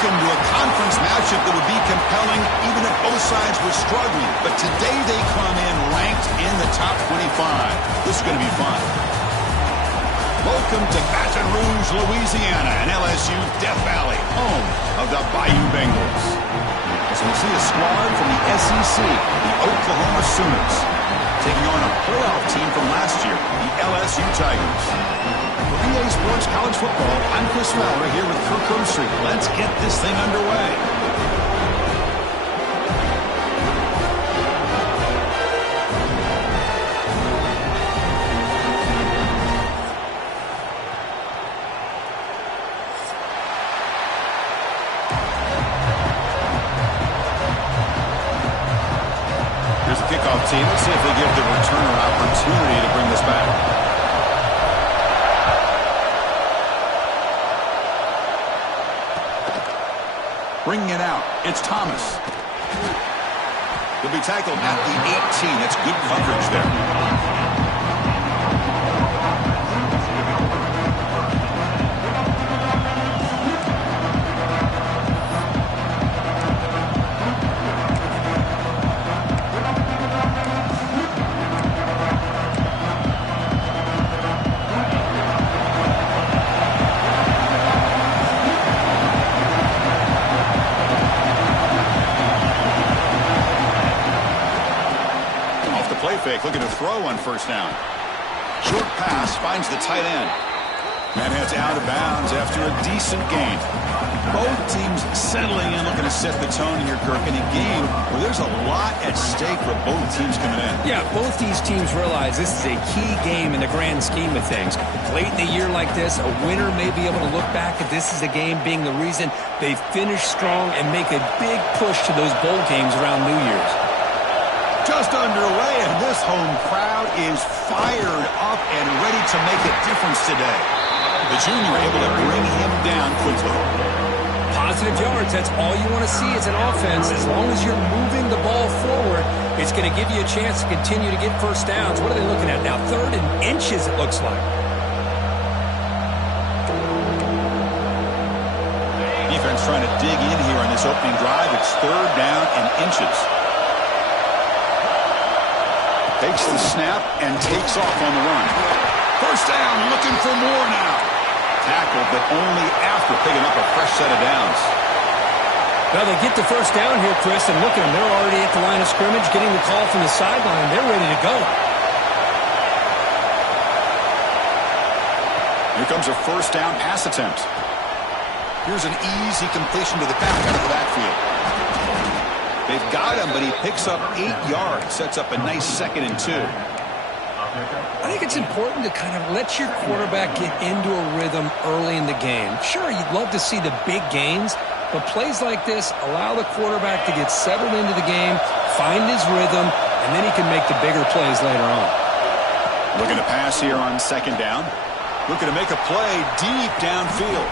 Welcome to a conference matchup that would be compelling even if both sides were struggling. But today they come in ranked in the top 25. This is going to be fun. Welcome to Baton Rouge, Louisiana, and LSU Death Valley, home of the Bayou Bengals. So we'll see a squad from the SEC, the Oklahoma Sooners, taking on a playoff team from last year, the LSU Tigers. For EA Sports College Football, I'm Chris Fowler here with Kirk Herbstreit. Let's get this thing underway. Here's the kickoff team. Let's see if they give the returner an opportunity to bring this back. Bringing it out, it's Thomas. He'll be tackled at the 18. That's good coverage there. Fake, looking to throw on first down. Short pass finds the tight end. Man heads out of bounds after a decent gain. Both teams settling in, looking to set the tone here, Kirk, in a game where there's a lot at stake for both teams coming in. Yeah, both these teams realize this is a key game in the grand scheme of things. Late in the year like this, a winner may be able to look back at this as a game being the reason they finish strong and make a big push to those bowl games around New Year's. Just underway, and this home crowd is fired up and ready to make a difference today. The junior able to bring him down quickly. Positive yards, that's all you want to see as an offense. As long as you're moving the ball forward, it's going to give you a chance to continue to get first downs. What are they looking at now? 3rd and inches, it looks like. defense trying to dig in here on this opening drive. It's third down and inches. Takes the snap and takes off on the run. First down, looking for more now. Tackled, but only after picking up a fresh set of downs. Now they get the first down here, Chris, and look at them. They're already at the line of scrimmage, getting the call from the sideline. They're ready to go. Here comes a first down pass attempt. Here's an easy completion to the back out of the backfield. They've got him, but he picks up 8 yards. Sets up a nice 2nd and 2. I think it's important to kind of let your quarterback get into a rhythm early in the game. Sure, you'd love to see the big gains, but plays like this allow the quarterback to get settled into the game, find his rhythm, and then he can make the bigger plays later on. Looking to pass here on 2nd down. Looking to make a play deep downfield.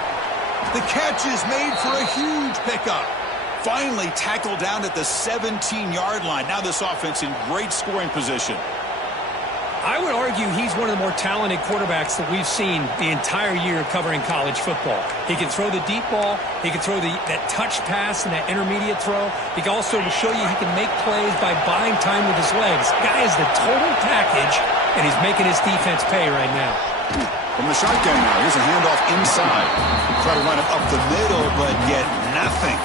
The catch is made for a huge pickup. Finally tackled down at the 17-yard line. Now this offense in great scoring position. I would argue he's one of the more talented quarterbacks that we've seen the entire year covering college football. He can throw the deep ball. He can throw that touch pass and that intermediate throw. He can also show you he can make plays by buying time with his legs. Guy is the total package, and he's making his defense pay right now. From the shotgun now, here's a handoff inside. Try to run it up the middle, but get nothing.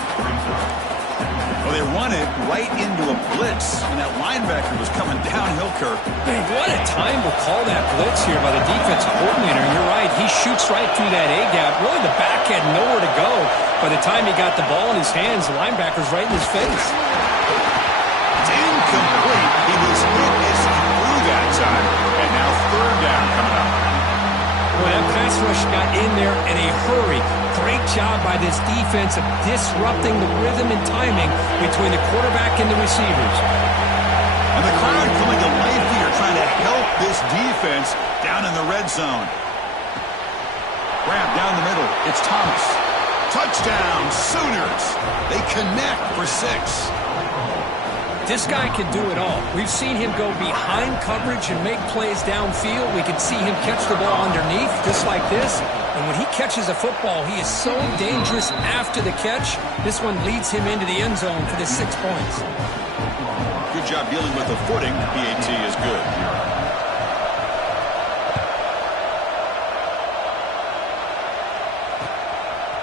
Well, they run it right into a blitz, and that linebacker was coming downhill, Kirk. Man, what a time to call that blitz here by the defensive coordinator. You're right, he shoots right through that A-gap. Really, the back had nowhere to go. By the time he got the ball in his hands, the linebacker's right in his face. It's incomplete. He was hit as he threw that time, and now third down coming up. Well, that pass rush got in there in a hurry. Great job by this defense of disrupting the rhythm and timing between the quarterback and the receivers. And the crowd coming to life here, trying to help this defense down in the red zone. Grab down the middle. It's Thomas. Touchdown, Sooners. They connect for 6. This guy can do it all. We've seen him go behind coverage and make plays downfield. We can see him catch the ball underneath, just like this. And when he catches a football, he is so dangerous after the catch. This one leads him into the end zone for the 6 points. Good job dealing with the footing. PAT is good.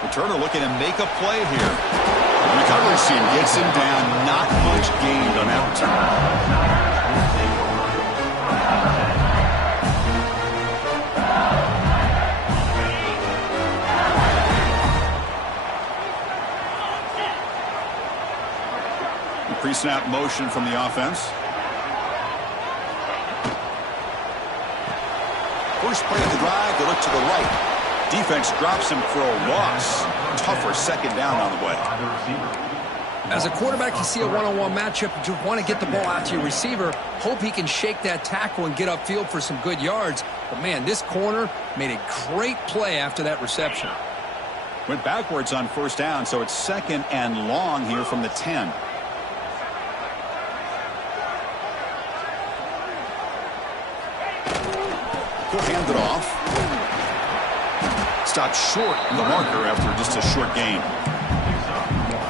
Returner looking to make a play here. The recovery team gets him down. Not much gained on that return. The pre-snap motion from the offense. First play of the drive, they look to the right. Defense drops him for a loss. Tougher 2nd down on the way. As a quarterback, you see a one-on-one matchup, you want to get the ball out to your receiver, hope he can shake that tackle and get upfield for some good yards. But, man, this corner made a great play after that reception. Went backwards on first down, so it's 2nd and long here from the 10. He'll hand it off. Stopped short in the marker after just a short game.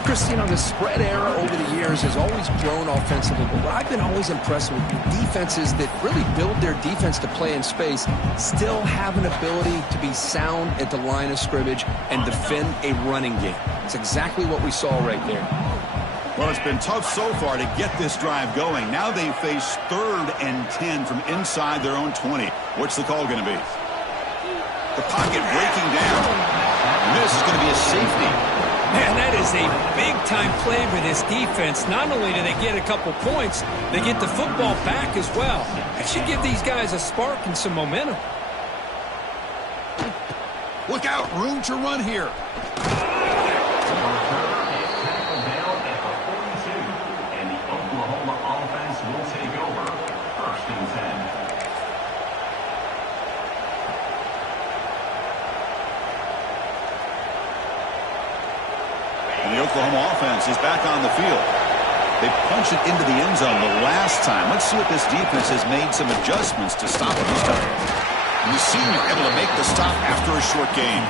Chris, you know, the spread era over the years has always grown offensively, but what I've been always impressed with defenses that really build their defense to play in space still have an ability to be sound at the line of scrimmage and defend a running game. It's exactly what we saw right there. Well, it's been tough so far to get this drive going. Now they face 3rd and 10 from inside their own 20. What's the call going to be? The pocket breaking down. And this is going to be a safety. Man, that is a big-time play for this defense. Not only do they get a couple points, they get the football back as well. That should give these guys a spark and some momentum. Look out, room to run here. And the Oklahoma offense is back on the field. They punched it into the end zone the last time. Let's see if this defense has made some adjustments to stop it this time. And the senior able to make the stop after a short game.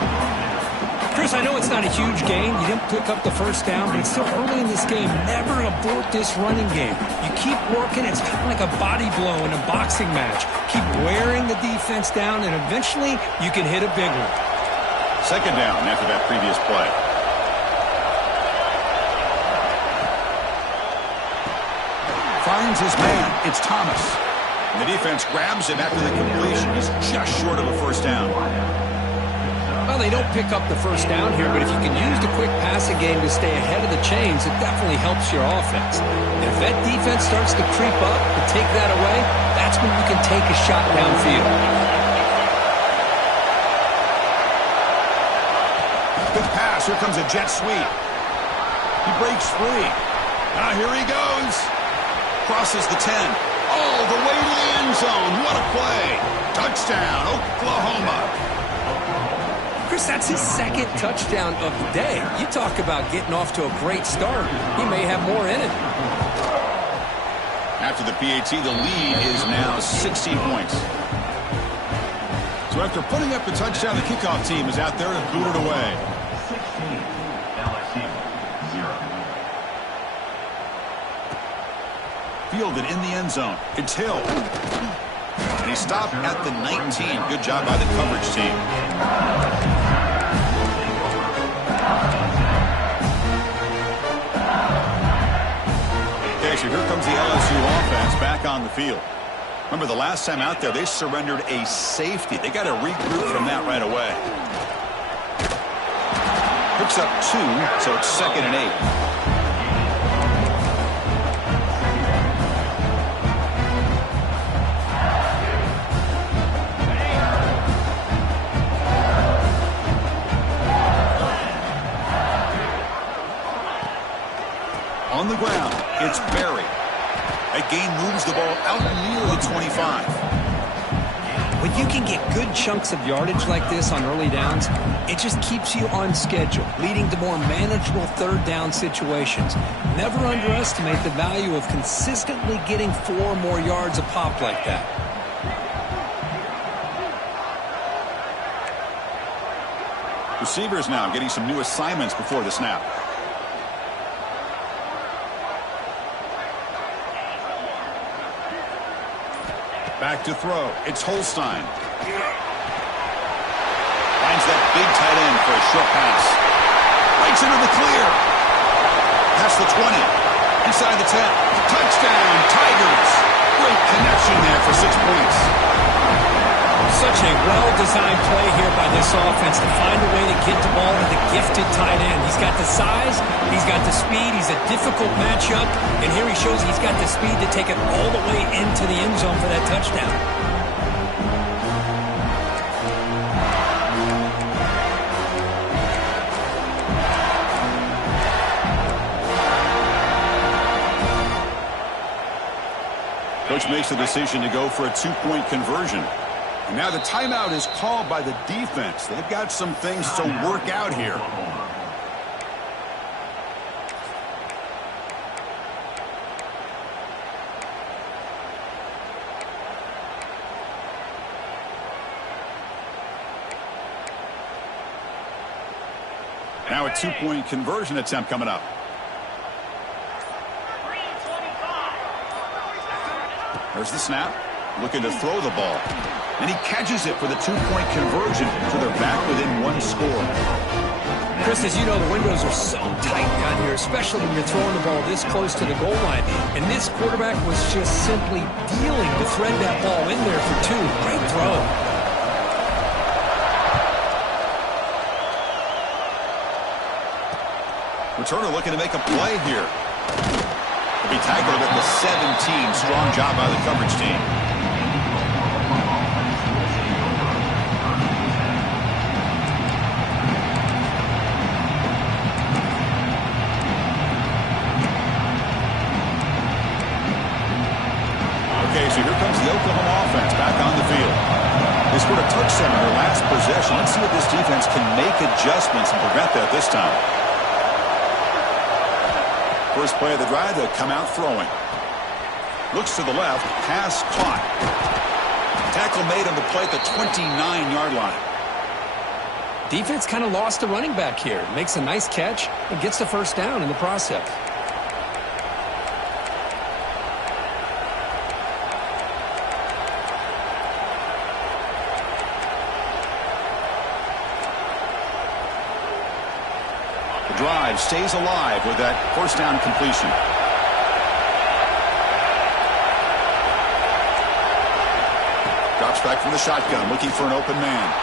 Chris, I know it's not a huge gain. You didn't pick up the first down, but it's still early in this game. Never abort this running game. You keep working. It's kind of like a body blow in a boxing match. Keep wearing the defense down, and eventually you can hit a big one. Second down after that previous play. Finds his man. It's Thomas. And the defense grabs him after the completion. He's just short of a first down. Well, they don't pick up the first down here, but if you can use the quick passing game to stay ahead of the chains, it definitely helps your offense. And if that defense starts to creep up and take that away, that's when you can take a shot downfield. Good pass. Here comes a jet sweep. He breaks free. Now here he goes. Crosses the 10. All the way to the end zone. What a play. Touchdown, Oklahoma. Chris, that's his second touchdown of the day. You talk about getting off to a great start. He may have more in it. After the PAT, the lead is now 16 points. So after putting up the touchdown, the kickoff team is out there to boot it away. 16, LSU, 0. Fielded in the end zone. It's Hill. And he stopped at the 19. Good job by the coverage team. Okay, so here comes the LSU offense back on the field. Remember, the last time out there, they surrendered a safety. They got to regroup from that right away. Picks up 2, so it's 2nd and 8. On the ground, it's Berry. That gain moves the ball out near the 25. When you can get good chunks of yardage like this on early downs, it just keeps you on schedule, leading to more manageable third down situations. Never underestimate the value of consistently getting 4 more yards a pop like that. Receivers now getting some new assignments before the snap. Back to throw. It's Holstein. Finds that big tight end for a short pass. Breaks into the clear. Past the 20. Inside the 10. Touchdown, Tigers. Great connection there for 6 points. Such a well-designed play here by this offense to find a way to get the ball to the gifted tight end. He's got the size, he's got the speed, he's a difficult matchup, and here he shows he's got the speed to take it all the way into the end zone for that touchdown. Coach makes the decision to go for a 2-point conversion. And now the timeout is called by the defense. They've got some things to work out here. Now a 2-point conversion attempt coming up. There's the snap. Looking to throw the ball. And he catches it for the 2-point conversion, so they're back within 1 score. Chris, as you know, the windows are so tight down here, especially when you're throwing the ball this close to the goal line. And this quarterback was just simply dealing to thread that ball in there for 2. Great throw. Returner looking to make a play here. He'll be tackled at the 17. Strong job by the coverage team. Okay, so here comes the Oklahoma offense back on the field. They scored a touchdown in their last possession. Let's see if this defense can make adjustments and prevent that this time. First play of the drive, they'll come out throwing. Looks to the left, pass caught. Tackle made on the play at the 29-yard line. Defense kind of lost the running back here. Makes a nice catch and gets the first down in the process. The drive stays alive with that first down completion. Drops back from the shotgun, looking for an open man.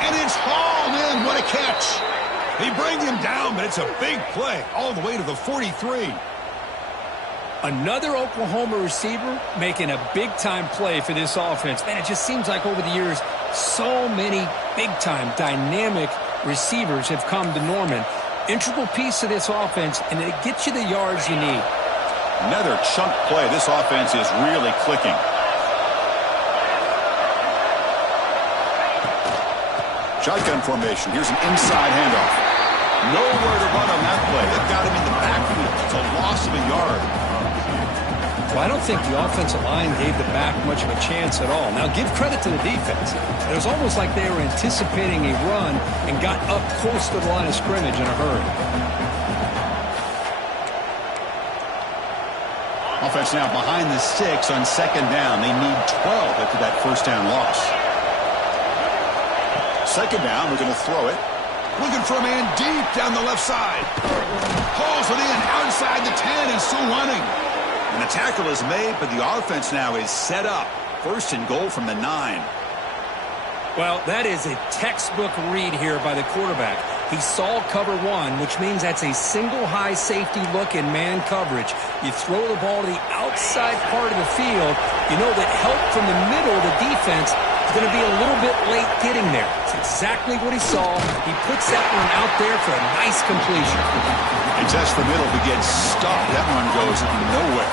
And it's hauled in. What a catch. They bring him down, but it's a big play all the way to the 43. Another Oklahoma receiver making a big-time play for this offense. Man, it just seems like over the years, so many big-time, dynamic receivers have come to Norman. Integral piece of this offense, and it gets you the yards you need. Another chunk play. This offense is really clicking. Shotgun formation. Here's an inside handoff. Nowhere to run on that play. They've got him in the backfield. It's a loss of a yard. Well, I don't think the offensive line gave the back much of a chance at all. Now, give credit to the defense. It was almost like they were anticipating a run and got up close to the line of scrimmage in a hurry. Offense now behind the 6 on second down. They need 12 after that first down loss. Second down, we're going to throw it. Looking for a man deep down the left side. Pulls it in outside the 10 and still running. And the tackle is made, but the offense now is set up. First and goal from the 9. Well, that is a textbook read here by the quarterback. He saw cover 1, which means that's a single high safety look in man coverage. You throw the ball to the outside part of the field, you know that help from the middle of the defense is going to be a little bit late getting there. It's exactly what he saw. He puts that one out there for a nice completion. And just the middle to get stopped. That one goes nowhere.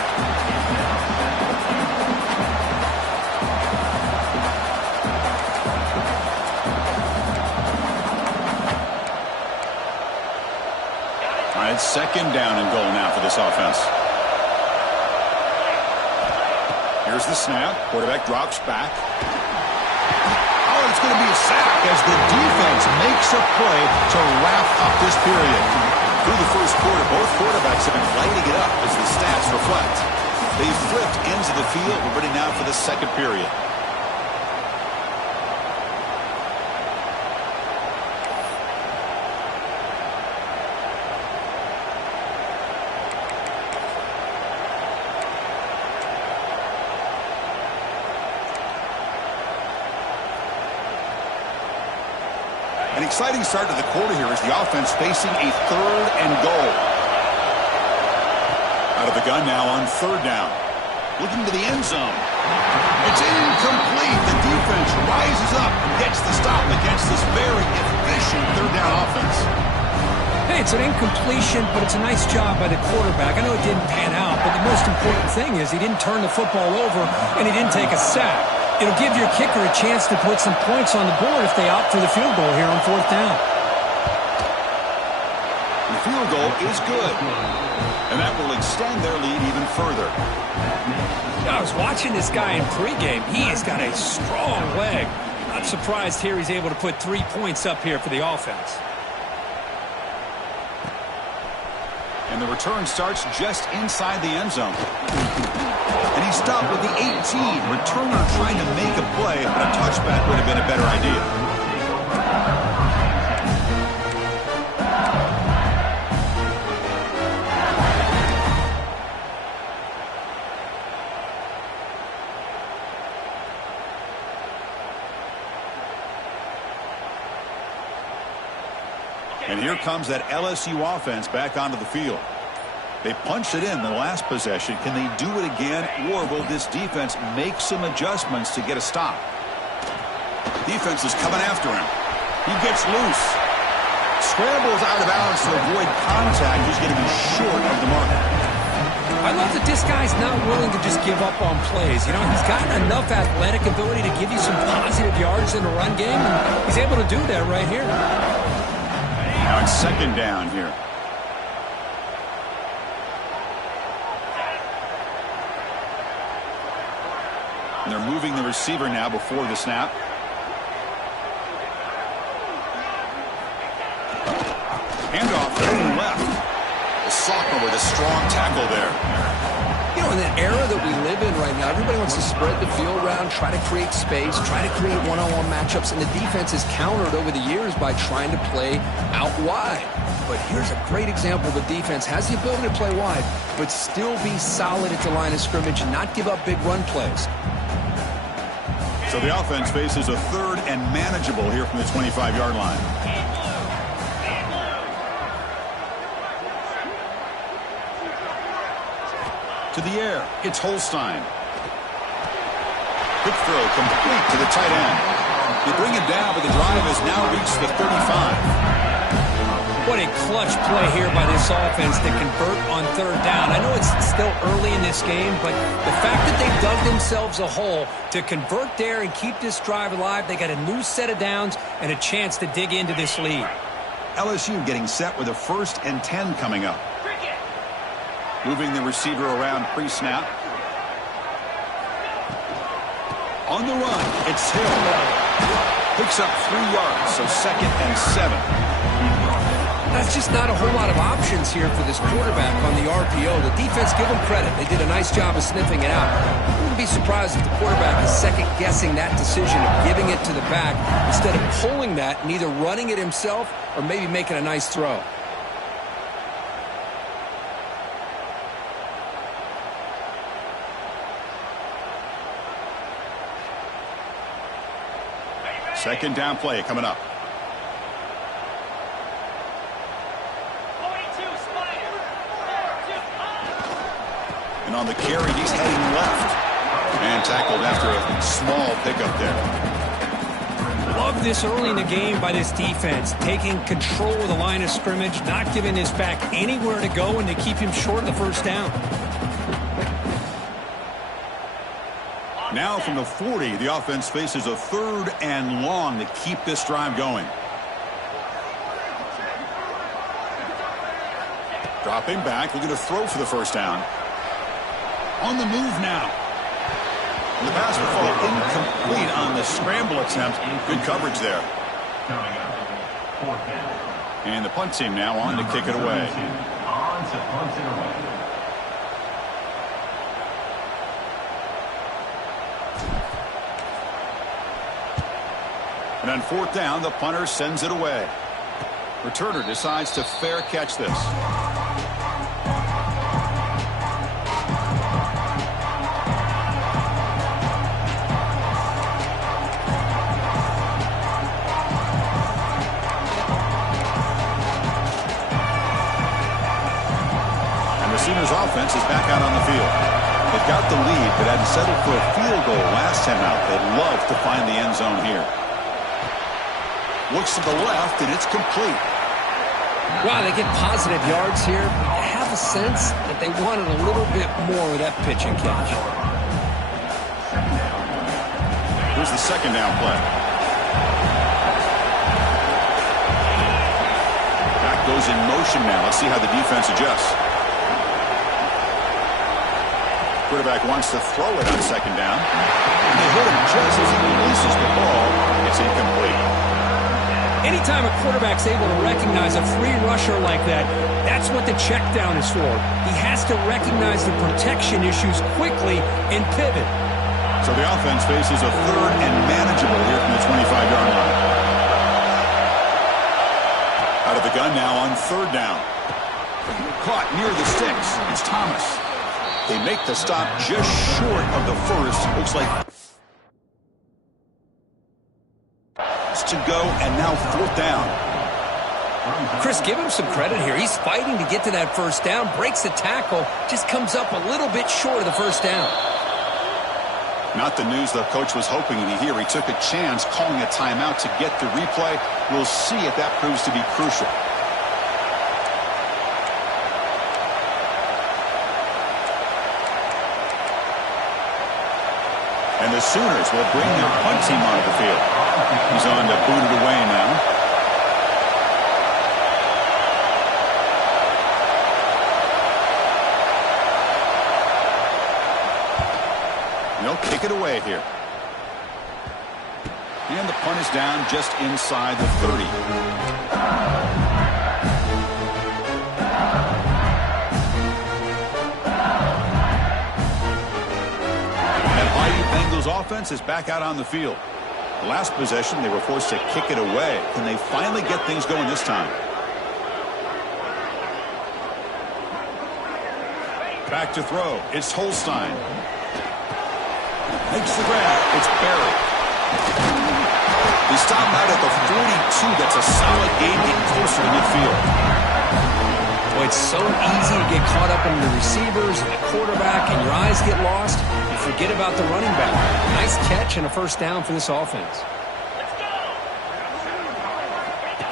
All right, second down and goal now for this offense. Here's the snap. Quarterback drops back. Oh, it's going to be a sack as the defense makes a play to wrap up this period. Through the first quarter, both quarterbacks have been lighting it up as the stats reflect. They flipped into the field. We're ready now for the second period. An exciting start to the quarter here as the offense facing a third and goal. Out of the gun now on third down. Looking to the end zone. It's incomplete. The defense rises up and gets the stop against this very efficient third down offense. Hey, it's an incompletion, but it's a nice job by the quarterback. I know it didn't pan out, but the most important thing is he didn't turn the football over and he didn't take a sack. It'll give your kicker a chance to put some points on the board if they opt for the field goal here on fourth down. The field goal is good, and that will extend their lead even further. I was watching this guy in pregame. He has got a strong leg. Not surprised here he's able to put 3 points up here for the offense. And the return starts just inside the end zone. And he stopped with the 18. Returner trying to make a play, but a touchback would have been a better idea. And here comes that LSU offense back onto the field. They punched it in the last possession. Can they do it again, or will this defense make some adjustments to get a stop? Defense is coming after him. He gets loose. Scrambles out of bounds to avoid contact. He's going to be short of the mark. I love that this guy's not willing to just give up on plays. You know, he's got enough athletic ability to give you some positive yards in the run game, and he's able to do that right here. Now it's second down here. And they're moving the receiver now before the snap. sophomore with a strong tackle there. You know, in the era that we live in right now, everybody wants to spread the field around, try to create space, try to create one-on-one matchups, and the defense has countered over the years by trying to play out wide. But here's a great example. The defense has the ability to play wide, but still be solid at the line of scrimmage and not give up big run plays. So the offense faces a third and manageable here from the 25-yard line. To the air, it's Holstein. Quick throw complete to the tight end. They bring him down, but the drive has now reached the 35. What a clutch play here by this offense to convert on third down. I know it's still early in this game, but the fact that they dug themselves a hole to convert there and keep this drive alive, they got a new set of downs and a chance to dig into this lead. LSU getting set with a 1st and 10 coming up. Moving the receiver around pre-snap. On the run, it's Hill. Picks up 3 yards, so 2nd and 7. That's just not a whole lot of options here for this quarterback on the RPO. The defense, give them credit. They did a nice job of sniffing it out. I wouldn't be surprised if the quarterback is second-guessing that decision of giving it to the back instead of pulling that and either running it himself or maybe making a nice throw. Second down play coming up. And on the carry, he's heading left. And tackled after a small pickup there. Love this early in the game by this defense, taking control of the line of scrimmage, not giving his back anywhere to go, and to keep him short of the first down. Now from the 40, the offense faces a 3rd and long to keep this drive going. Dropping back, looking to throw for the first down. On the move now. And the pass will fall incomplete on the scramble attempt. Good coverage there. And the punt team now on to kick it away. And on 4th down, the punter sends it away. Returner decides to fair catch this. Sooners offense is back out on the field. They've got the lead, but had settled for a field goal last time out. They'd love to find the end zone here. Looks to the left, and it's complete. Wow, they get positive yards here. I have a sense that they wanted a little bit more with that pitch and catch. Here's the second down play. Back goes in motion now. Let's see how the defense adjusts. Quarterback wants to throw it on second down. And they hit him just as he releases the ball. It's incomplete. Anytime a quarterback's able to recognize a free rusher like that, that's what the check down is for. He has to recognize the protection issues quickly and pivot. So the offense faces a 3rd and manageable here from the 25-yard line. Out of the gun now on 3rd down. Caught near the sticks. It's Thomas. They make the stop just short of the first. Looks like to go, and now 4th down. Chris, give him some credit here. He's fighting to get to that first down, breaks the tackle, just comes up a little bit short of the first down. Not the news the coach was hoping to hear. He took a chance calling a timeout to get the replay. We'll see if that proves to be crucial. And the Sooners will bring their punt team onto the field. He's on to boot it away now. They'll kick it away here. And the punt is down just inside the 30. Eagles offense is back out on the field. The last possession, they were forced to kick it away. Can they finally get things going this time? Back to throw. It's Holstein. Makes the grab. It's Barry. They stop out at the 42. That's a solid gain, getting closer to midfield. Boy, it's so easy to get caught up in the receivers and the quarterback, and your eyes get lost. You forget about the running back. Nice catch and a first down for this offense.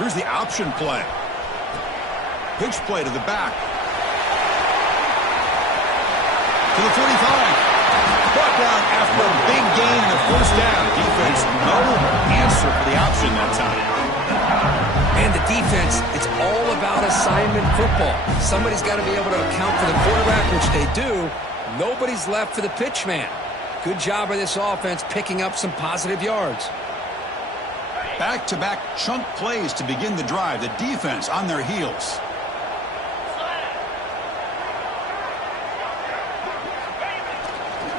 Here's the option play. Pitch play to the back. To the 45. Brought down after a big gain in the first down. Defense, no answer for the option that time. And the defense, it's all about assignment football. Somebody's got to be able to account for the quarterback, which they do. Nobody's left for the pitch man. Good job by this offense picking up some positive yards. Back-to-back chunk plays to begin the drive. The defense on their heels.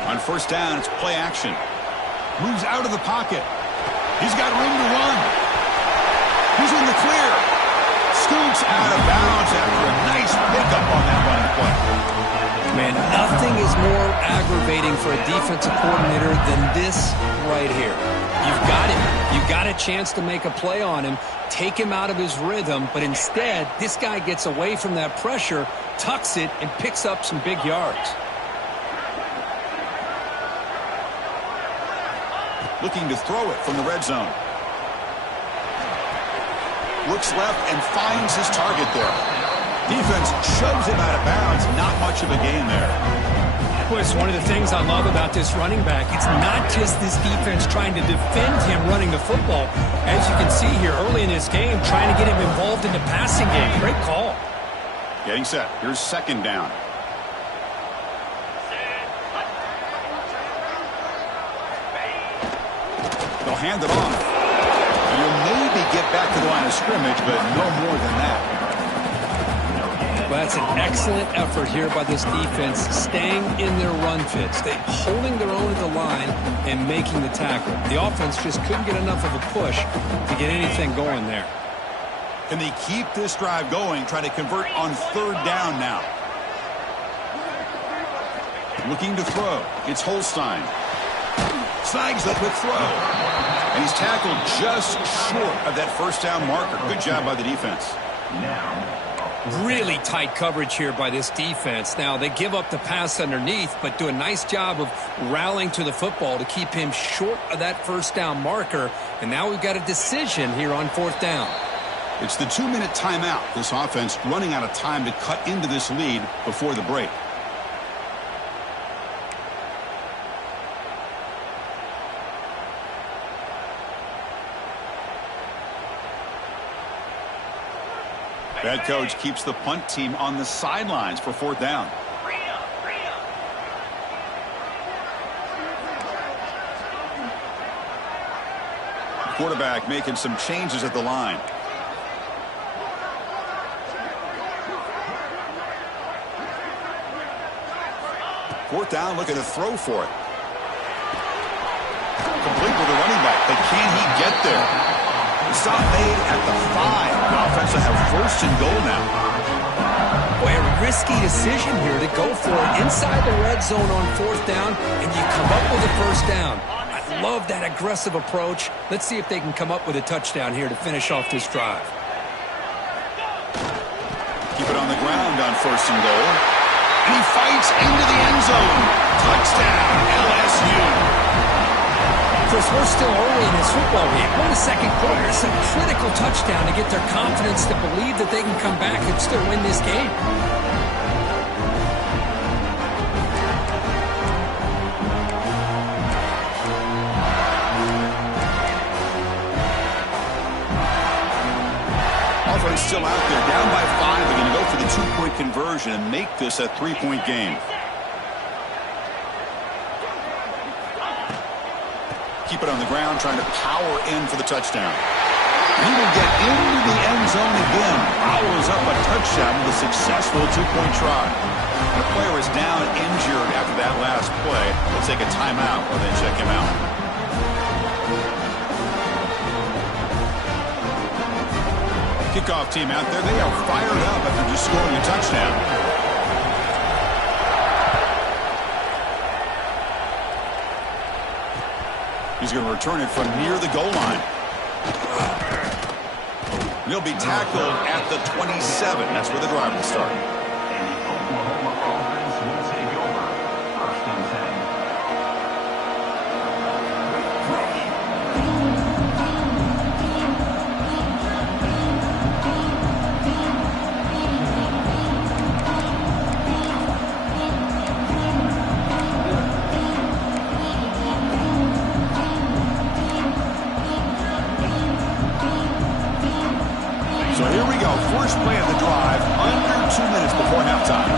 On first down, it's play action. Moves out of the pocket. He's got room to run. He's in the clear. Scoots out of bounds after a nice pickup on that running play. Man, nothing is more aggravating for a defensive coordinator than this right here. You've got him. You've got a chance to make a play on him, take him out of his rhythm, but instead, this guy gets away from that pressure, tucks it, and picks up some big yards. Looking to throw it from the red zone. Looks left and finds his target there. Defense shoves him out of bounds. Not much of a gain there. Boy, it's one of the things I love about this running back. It's not just this defense trying to defend him running the football. As you can see here early in this game, trying to get him involved in the passing game. Great call. Getting set. Here's second down. They'll hand it off. You'll maybe get back to the line of scrimmage, but no more than that. Well, that's an excellent effort here by this defense, staying in their run fits. They holding their own at the line and making the tackle. The offense just couldn't get enough of a push to get anything going there. Can they keep this drive going, try to convert on third down now? Looking to throw. It's Holstein. Snags the quick throw. And he's tackled just short of that first down marker. Good job by the defense. Really tight coverage here by this defense. Now, they give up the pass underneath, but do a nice job of rallying to the football to keep him short of that first down marker. And now we've got a decision here on fourth down. It's the 2-minute timeout. This offense running out of time to cut into this lead before the break. Head coach keeps the punt team on the sidelines for fourth down. Quarterback making some changes at the line. Fourth down, looking to throw for it. Complete with the running back, but can he get there? Stop made at the 5. The offense will have first and goal now. Boy, a risky decision here to go for it inside the red zone on fourth down, and you come up with a first down. I love that aggressive approach. Let's see if they can come up with a touchdown here to finish off this drive. Keep it on the ground on first and goal. And he fights into the end zone. Touchdown, LSU. Chris, we're still early in this football game. We're in the second quarter. It's a critical touchdown to get their confidence to believe that they can come back and still win this game. Offense still out there, down by 5. They're going to go for the 2-point conversion and make this a 3-point game. Keep it on the ground, trying to power in for the touchdown. He will get into the end zone again. Powers brings up a touchdown with a successful two-point try. The player is down injured after that last play. They'll take a timeout or then check him out. Kickoff team out there. They are fired up after just scoring a touchdown. He's going to return it from near the goal line. He'll be tackled at the 27. That's where the drive will start. And the Oklahoma offense will take over. 1st and 10. So here we go. First play of the drive, under 2 minutes before halftime.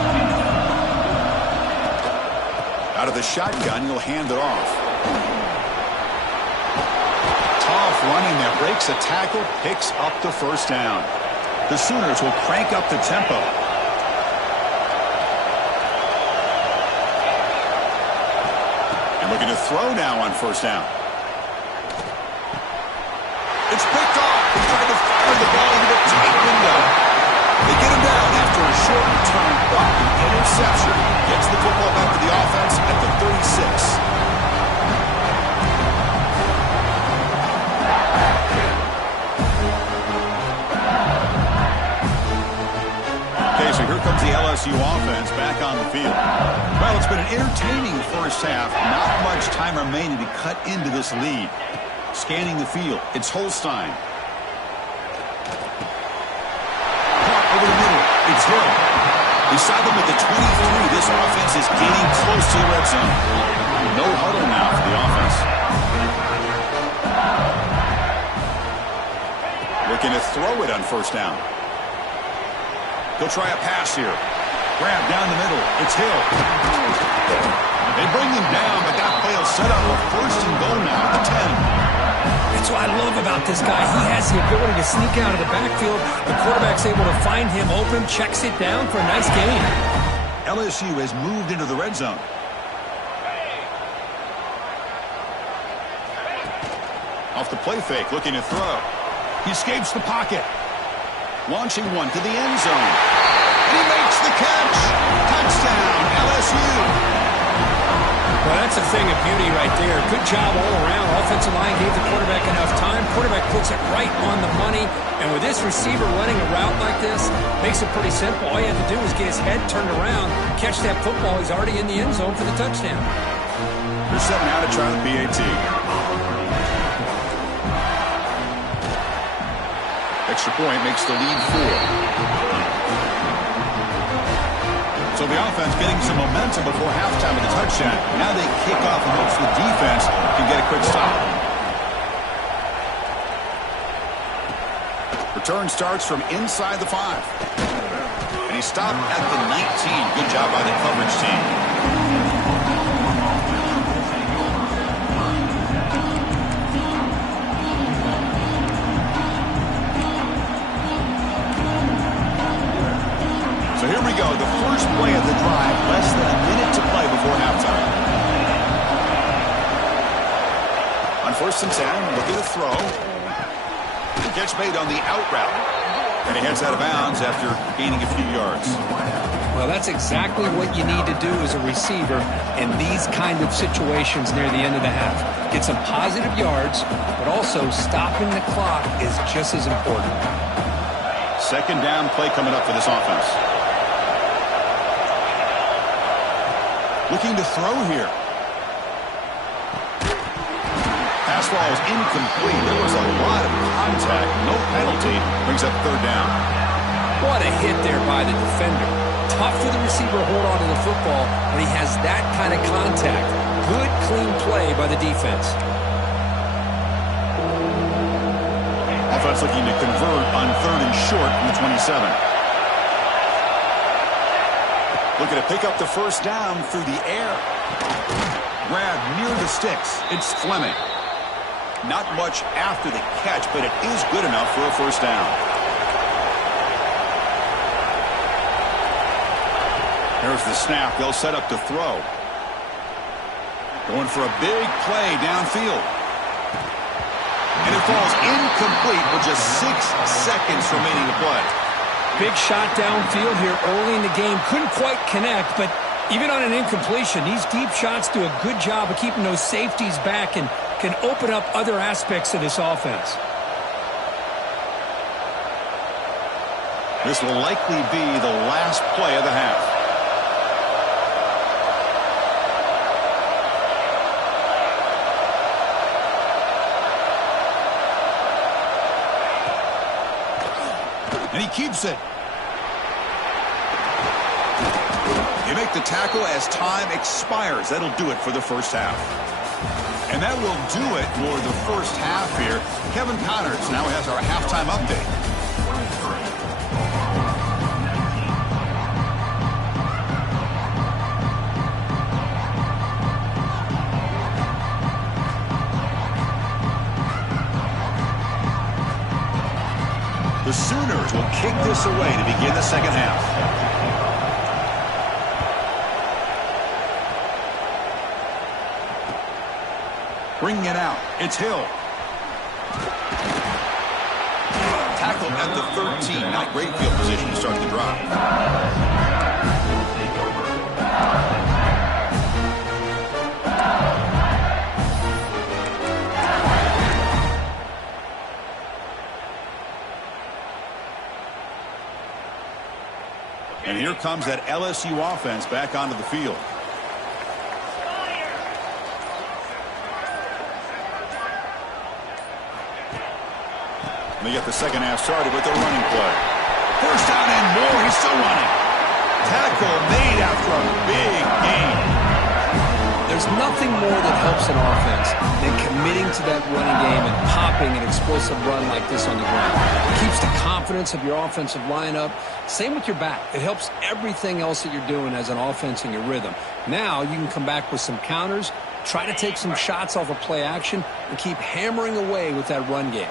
Out of the shotgun, he'll hand it off. Tough running that breaks a tackle, picks up the first down. The Sooners will crank up the tempo. And looking to throw now on first down. It's picked off. He's trying to fire the ball into the tight window. They get him down after a short return, but the interception gets the football back to the offense at the 36. Okay, so here comes the LSU offense back on the field. Well, it's been an entertaining first half. Not much time remaining to cut into this lead. Scanning the field, it's Holstein. Caught over the middle, it's Hill. Beside them at the 23, this offense is getting close to the red zone. No huddle now for the offense. Looking to throw it on first down. He'll try a pass here. Grab down the middle, it's Hill. They bring him down, but that play will set up a first and goal now at the 10. That's what I love about this guy. He has the ability to sneak out of the backfield. The quarterback's able to find him open, checks it down for a nice gain. LSU has moved into the red zone. Off the play fake, looking to throw. He escapes the pocket. Launching one to the end zone. And he makes the catch. Touchdown, LSU. Well, that's a thing of beauty right there. Good job all around. Offensive line gave the quarterback enough time. Quarterback puts it right on the money. And with this receiver running a route like this, makes it pretty simple. All you have to do is get his head turned around, catch that football. He's already in the end zone for the touchdown. They're set now to try the PAT. Extra point makes the lead 4. So the offense getting some momentum before halftime with a touchdown. Now they kick off and hopes the defense can get a quick stop. Return starts from inside the 5. And he stopped at the 19. Good job by the coverage team. So here we go, the first play of the drive, less than a minute to play before halftime. On 1st and 10, looking to throw. The catch made on the out route. And he heads out of bounds after gaining a few yards. Well, that's exactly what you need to do as a receiver in these kind of situations near the end of the half. Get some positive yards, but also stopping the clock is just as important. Second down play coming up for this offense. Looking to throw here. Pass ball is incomplete. There was a lot of contact. No penalty. Brings up 3rd down. What a hit there by the defender. Tough for the receiver to hold on to the football when he has that kind of contact. Good, clean play by the defense. Offense looking to convert on 3rd and short from the 27. Looking to pick up the first down through the air. Grab near the sticks. It's Fleming. Not much after the catch, but it is good enough for a first down. Here's the snap. They'll set up to throw. Going for a big play downfield. And it falls incomplete with just 6 seconds remaining to play. Big shot downfield here early in the game. Couldn't quite connect, but even on an incompletion, these deep shots do a good job of keeping those safeties back and can open up other aspects of this offense. This will likely be the last play of the half. And he keeps it. You make the tackle as time expires. That'll do it for the first half. And that will do it for the first half here. Kevin Connors now has our halftime update. The Sooners will kick this away to begin the second half. Bringing it out. It's Hill. Tackled at the 13. Not great field position to start the drive. And here comes that LSU offense back onto the field. They get the second half started with a running play. First down and more. He's still running. Tackle made after a big gain. There's nothing more that helps an offense than committing to that running game and popping an explosive run like this on the ground. It keeps the confidence of your offensive lineup. Same with your back. It helps everything else that you're doing as an offense in your rhythm. Now you can come back with some counters, try to take some shots off of play action, and keep hammering away with that run game.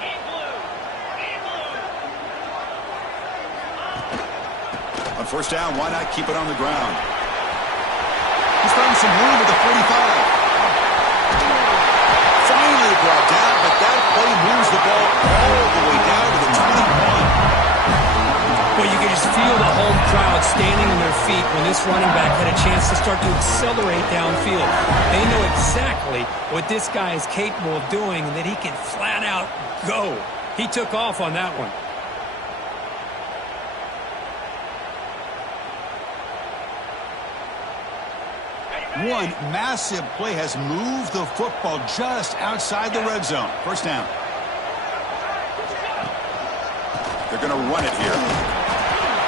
On first down, why not keep it on the ground? He's found some room at the 45. Finally brought down, but that play moves the ball all the way down to the 21. Well, you can just feel the home crowd standing on their feet when this running back had a chance to start to accelerate downfield. They know exactly what this guy is capable of doing and that he can flat out go. He took off on that one. One massive play has moved the football just outside the red zone. First down. They're going to run it here.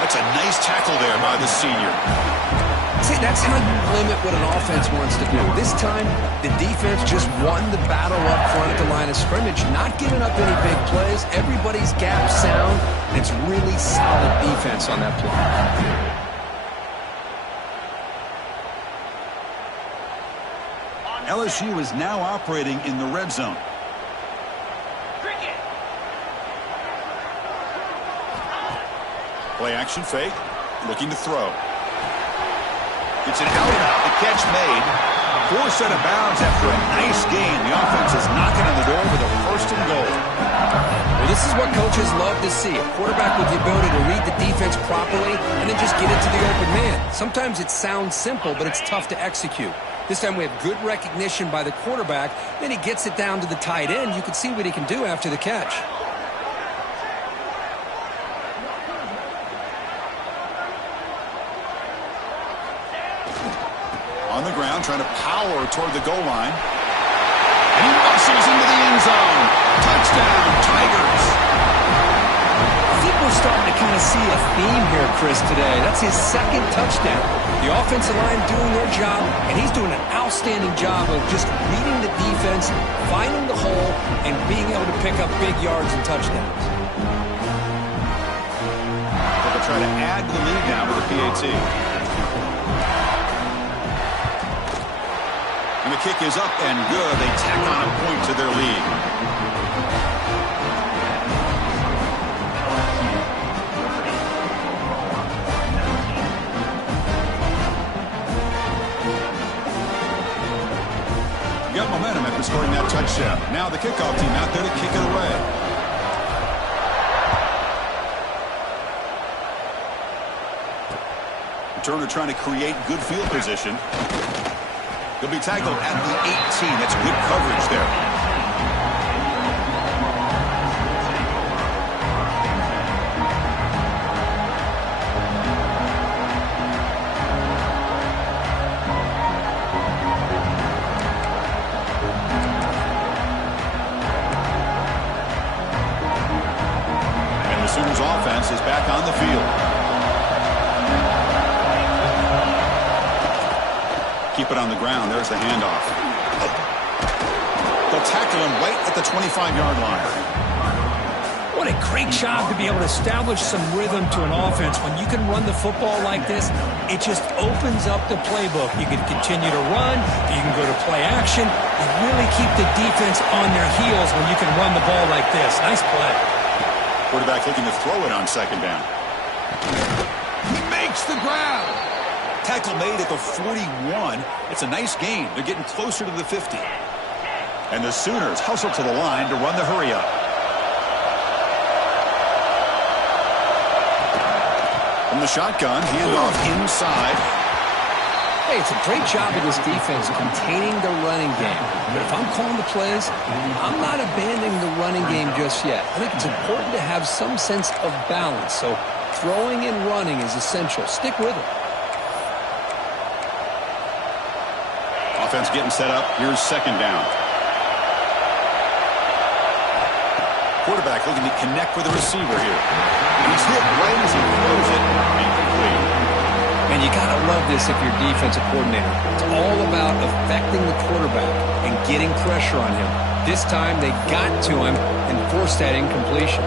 That's a nice tackle there by the senior. See, that's how you limit what an offense wants to do. This time, the defense just won the battle up front at the line of scrimmage, not giving up any big plays. Everybody's gap sound, and it's really solid defense on that play. LSU is now operating in the red zone. Play action fake. Looking to throw. It's an out. The catch made. Forced out of bounds after a nice gain. The offense is knocking on the door with a first and goal. Well, this is what coaches love to see. A quarterback with the ability to read the defense properly and then just get it to the open man. Sometimes it sounds simple, but it's tough to execute. This time we have good recognition by the quarterback. Then he gets it down to the tight end. You can see what he can do after the catch. On the ground, trying to power toward the goal line. And he muscles into the end zone. Touchdown, Tigers. I think we're starting to kind of see a theme here, Chris, today. That's his second touchdown. The offensive line doing their job, and he's doing an outstanding job of just reading the defense, finding the hole, and being able to pick up big yards and touchdowns. They'll try to add to the lead now with the PAT. And the kick is up and good. They tack on a point to their lead. got momentum after scoring that touchdown. Now the kickoff team out there to kick it away. Returner trying to create good field position. He'll be tackled at the 18. That's good coverage there. Sooners offense is back on the field. Keep it on the ground. There's the handoff. They'll tackle him right at the 25-yard line. What a great job to be able to establish some rhythm to an offense. When you can run the football like this, it just opens up the playbook. You can continue to run. You can go to play action. You really keep the defense on their heels when you can run the ball like this. Nice play. Quarterback looking to throw it on second down. He makes the grab. Tackle made at the 41. It's a nice gain. They're getting closer to the 50. And the Sooners hustle to the line to run the hurry up. From the shotgun, handoff inside. Hey, it's a great job of this defense containing the running game. But if I'm calling the plays, I'm not abandoning the running game just yet. I think it's important to have some sense of balance. So throwing and running is essential. Stick with it. Offense getting set up. Here's second down. Quarterback looking to connect with the receiver here. And he's hit right as he throws it. Incomplete. And you got to love this if you're defensive coordinator. It's all about affecting the quarterback and getting pressure on him. This time they got to him and forced that incompletion.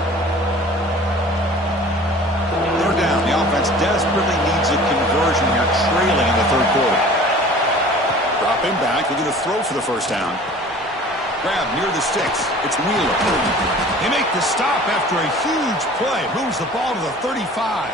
Third down. The offense desperately needs a conversion here, trailing in the third quarter. Drop him back. Looking to throw for the first down. Grab near the sticks. It's Wheeler. They make the stop after a huge play. Moves the ball to the 35.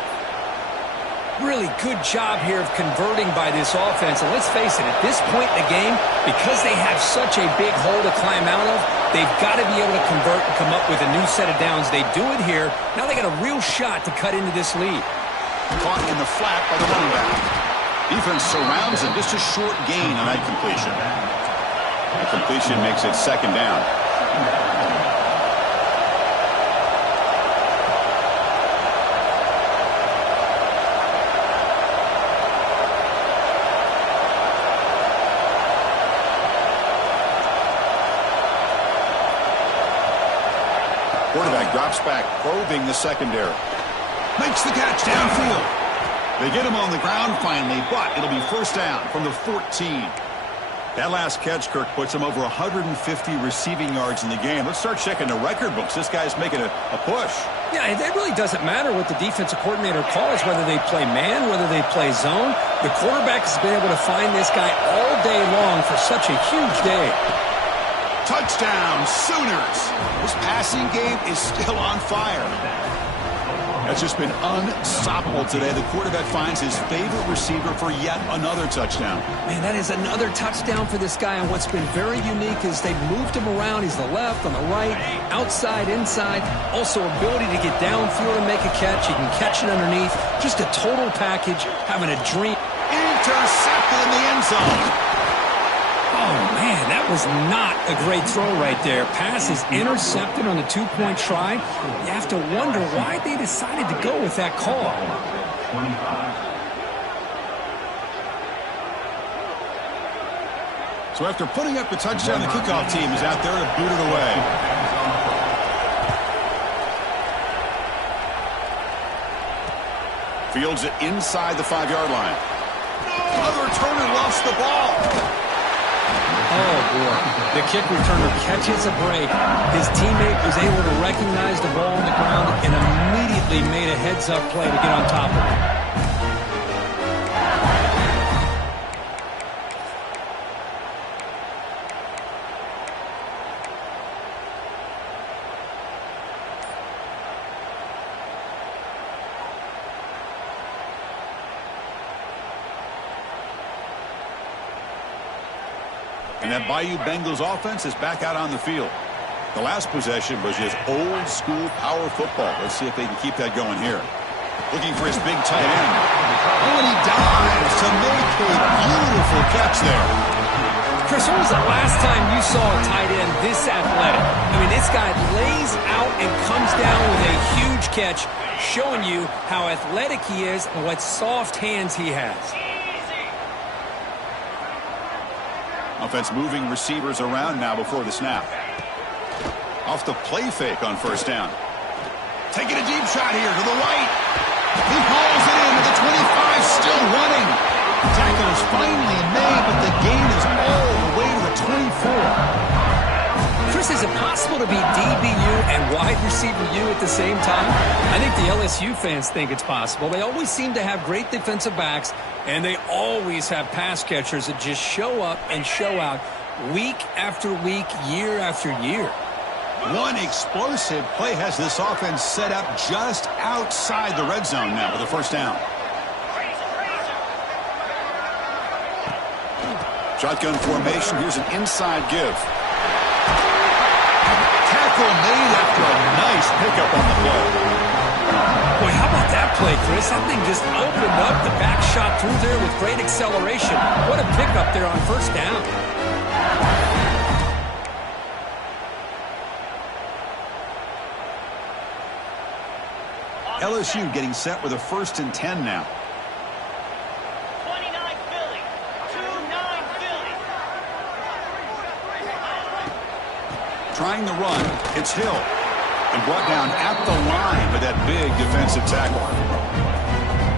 Really good job here of converting by this offense. And let's face it, at this point in the game, because they have such a big hole to climb out of, they've got to be able to convert and come up with a new set of downs. They do it here. Now they got a real shot to cut into this lead. Caught in the flat by the running back. Defense surrounds him. Just a short gain on that completion. The completion makes it second down. Quarterback drops back, probing the secondary. Makes the catch downfield. They get him on the ground finally, but it'll be first down from the 14. That last catch, Kirk, puts him over 150 receiving yards in the game. Let's start checking the record books. This guy's making a push. Yeah, it really doesn't matter what the defensive coordinator calls, whether they play man, whether they play zone. The quarterback has been able to find this guy all day long for such a huge day. Touchdown, Sooners. This passing game is still on fire. That's just been unstoppable today. The quarterback finds his favorite receiver for yet another touchdown. Man, that is another touchdown for this guy. And what's been very unique is they've moved him around. He's the left, on the right, outside, inside. Also ability to get downfield and make a catch. He can catch it underneath. Just a total package, having a dream. Intercepted in the end zone. Oh, man, that was not a great throw right there. Pass is intercepted on the two-point try. You have to wonder why they decided to go with that call. So after putting up the touchdown, the kickoff team is out there to boot it away. Fields it inside the 5-yard line. Another returner lost the ball. Oh, boy. The kick returner catches a break. His teammate was able to recognize the ball on the ground and immediately made a heads-up play to get on top of it. And that Bayou Bengals offense is back out on the field. The last possession was just old-school power football. Let's see if they can keep that going here. Looking for his big tight end. Oh, and he dives to make a beautiful catch there. Chris, when was the last time you saw a tight end this athletic? I mean, this guy lays out and comes down with a huge catch, showing you how athletic he is and what soft hands he has. Offense moving receivers around now before the snap. Off the play fake on first down. Taking a deep shot here to the right. He hauls it in at the 25, still running. Tackle is finally made, but the gain is all the way to the 24. Chris, is it possible to be DBU and wide receiver U at the same time? I think the LSU fans think it's possible. They always seem to have great defensive backs, and they always have pass catchers that just show up and show out week after week, year after year. One explosive play has this offense set up just outside the red zone now with a first down. Shotgun formation. Here's an inside give. Tackle made after a nice pickup on the play. Boy, how about that play, Chris? That thing just opened up. The back shot through there with great acceleration. What a pickup there on first down. LSU getting set with a 1st and 10 now. 29 Philly. 2-9 Philly. Trying the run. It's Hill. And brought down at the line with that big defensive tackle.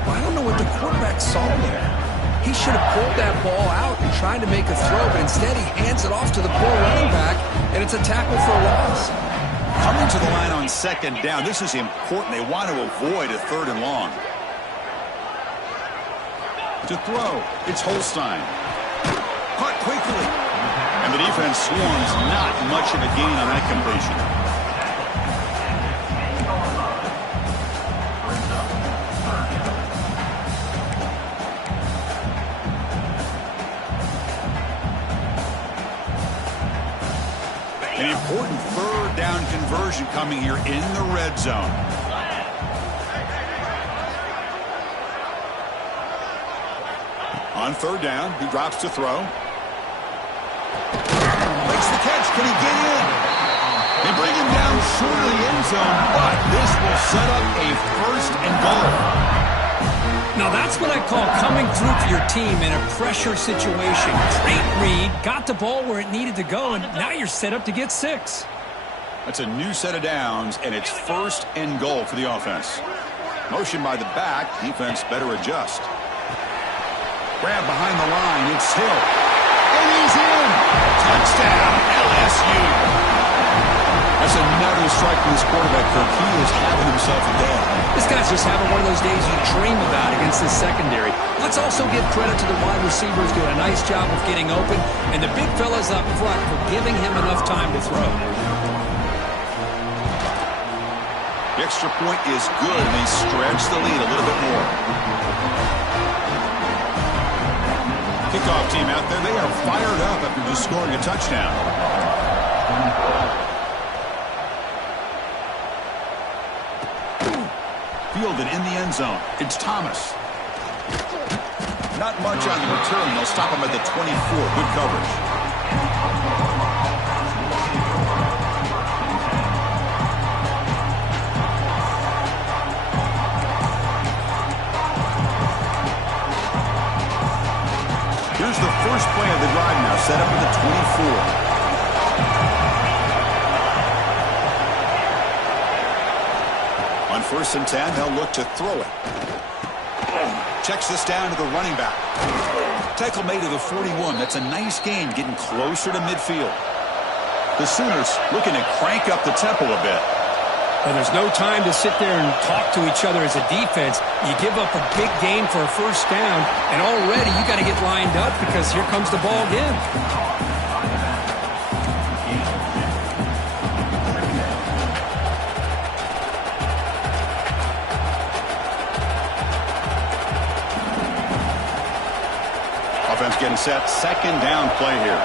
Well, I don't know what the quarterback saw there. He should have pulled that ball out and tried to make a throw, but instead he hands it off to the poor running back, and it's a tackle for a loss. Coming to the line on 2nd down. This is important. They want to avoid a 3rd and long. To throw. It's Holstein. Caught quickly. And the defense swarms. Not much of a gain on that completion. An important 3rd down conversion coming here in the red zone. On 3rd down, he drops to throw. Makes the catch. Can he get in? They bring him down short of the end zone, but this will set up a 1st and goal. Now that's what I call coming through for your team in a pressure situation. Great read, got the ball where it needed to go, and now you're set up to get 6. That's a new set of downs, and it's 1st and goal for the offense. Motion by the back. Defense better adjust. Grab behind the line. It's Hill. And he's in. Touchdown, LSU. That's another strike for this quarterback, Kirk. He is having himself a day. This guy's just having one of those days you dream about against this secondary. Let's also give credit to the wide receivers doing a nice job of getting open, and the big fellas up front for giving him enough time to throw. The extra point is good, and they stretch the lead a little bit more. Kickoff team out there, they are fired up after just scoring a touchdown. Fielded in the end zone. It's Thomas. Not much on the return. They'll stop him at the 24. Good coverage. Here's the first play of the drive now, set up at the 24. On 1st and 10, they'll look to throw it. Checks this down to the running back. Tackle made to the 41. That's a nice gain, getting closer to midfield. The Sooners looking to crank up the tempo a bit. Well, there's no time to sit there and talk to each other as a defense. You give up a big gain for a first down, and already you got to get lined up because here comes the ball again. Offense getting set. 2nd down play here.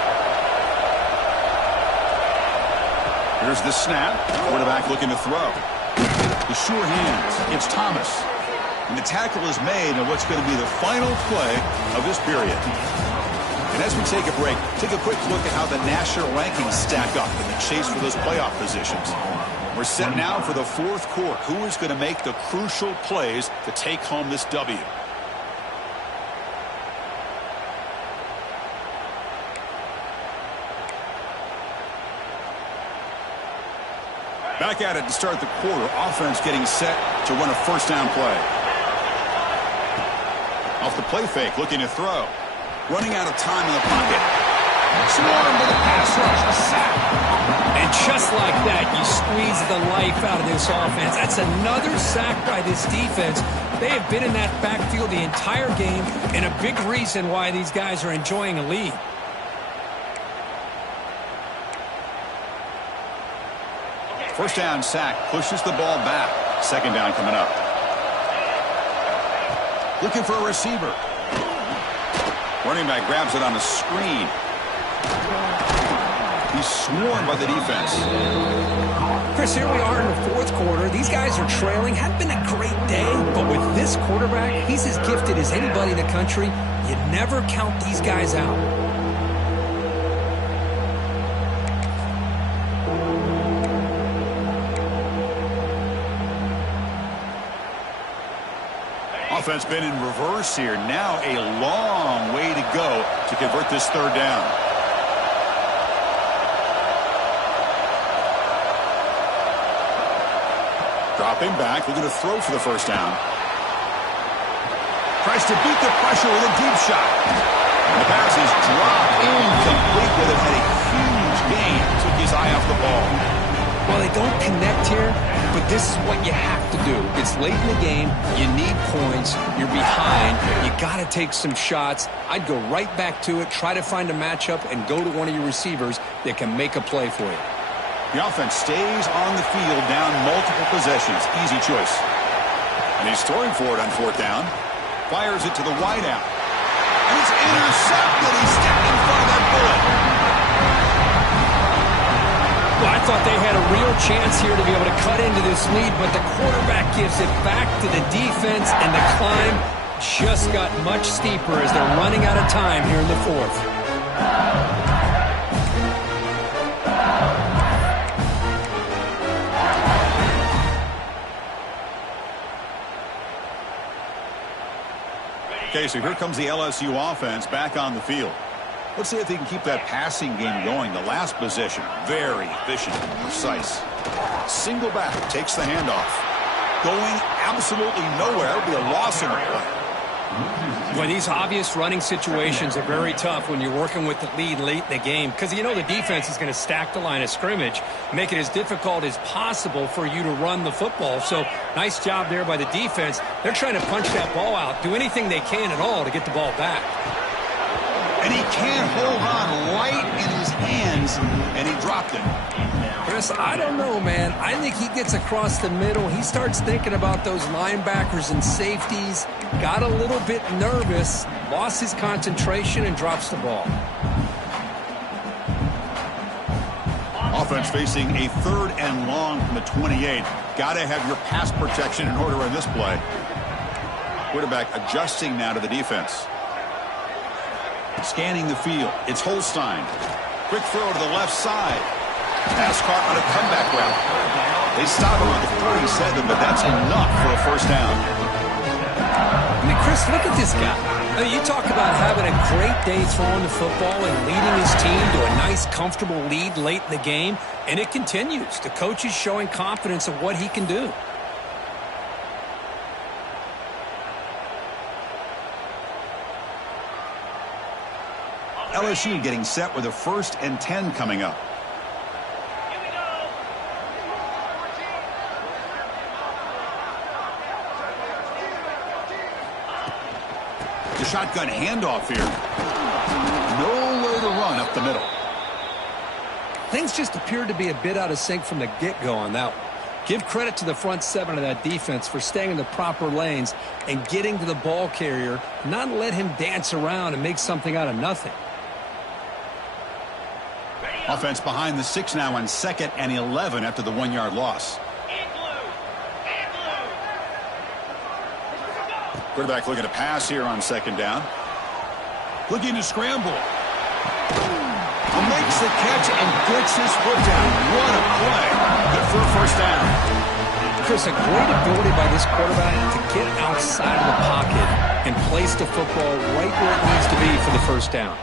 Here's the snap. Quarterback looking to throw. The sure hands. It's Thomas. And the tackle is made on what's going to be the final play of this period. And as we take a break, take a quick look at how the national rankings stack up in the chase for those playoff positions. We're set now for the fourth quarter. Who is going to make the crucial plays to take home this W? Back at it to start the quarter. Offense getting set to run a first down play. Off the play fake, looking to throw. Running out of time in the pocket. Swarm to the pass rush, a sack. And just like that, you squeeze the life out of this offense. That's another sack by this defense. They have been in that backfield the entire game, and a big reason why these guys are enjoying a lead. First down sack, pushes the ball back. Second down coming up. Looking for a receiver. Running back grabs it on a screen. He's swarmed by the defense. Chris, here we are in the fourth quarter. These guys are trailing. Had been a great day, but with this quarterback, he's as gifted as anybody in the country. You never count these guys out. Offense been in reverse here. Now a long way to go to convert this third down. Dropping back, looking to throw for the first down. Tries to beat the pressure with a deep shot. And the pass is dropped incomplete with it. Had a huge gain. Took his eye off the ball. Well, they don't connect here, but this is what you have to do. It's late in the game. You need points. You're behind. You got to take some shots. I'd go right back to it, try to find a matchup, and go to one of your receivers that can make a play for you. The offense stays on the field down multiple possessions. Easy choice. And he's throwing for it on fourth down. Fires it to the wideout. And it's intercepted. He's stepped in front of that bullet. Well, I thought they had a real chance here to be able to cut into this lead, but the quarterback gives it back to the defense, and the climb just got much steeper as they're running out of time here in the fourth. Okay, so here comes the LSU offense back on the field. Let's see if they can keep that passing game going. The last possession, very efficient and precise. Single back, takes the handoff. Going absolutely nowhere. It'll be a loss in the play. Well, these obvious running situations are very tough when you're working with the lead late in the game, because you know the defense is going to stack the line of scrimmage, make it as difficult as possible for you to run the football. So nice job there by the defense. They're trying to punch that ball out, do anything they can at all to get the ball back. And he can't hold on right in his hands, and he dropped it. Chris, I don't know, man. I think he gets across the middle. He starts thinking about those linebackers and safeties. Got a little bit nervous, lost his concentration, and drops the ball. Offense facing a third and long from the 28. Got to have your pass protection in order in this play. Quarterback adjusting now to the defense. Scanning the field. It's Holstein. Quick throw to the left side. Pass caught on a comeback route. They stop him at the 47, but that's enough for a first down. I mean, Chris, look at this guy. I mean, you talk about having a great day throwing the football and leading his team to a nice, comfortable lead late in the game, and it continues. The coach is showing confidence of what he can do. LSU getting set with a 1st and 10 coming up. Here we go. The shotgun handoff here. Nowhere to run up the middle. Things just appeared to be a bit out of sync from the get-go on that one. Give credit to the front seven of that defense for staying in the proper lanes and getting to the ball carrier, not let him dance around and make something out of nothing. Ready Offense behind the 6 now on 2nd and 11 after the 1-yard loss. Quarterback looking to pass here on 2nd down. Looking to scramble. Makes the catch and gets his foot down. What a play. Good for a first down. Chris, a great ability by this quarterback to get outside of the pocket and place the football right where it needs to be for the first down.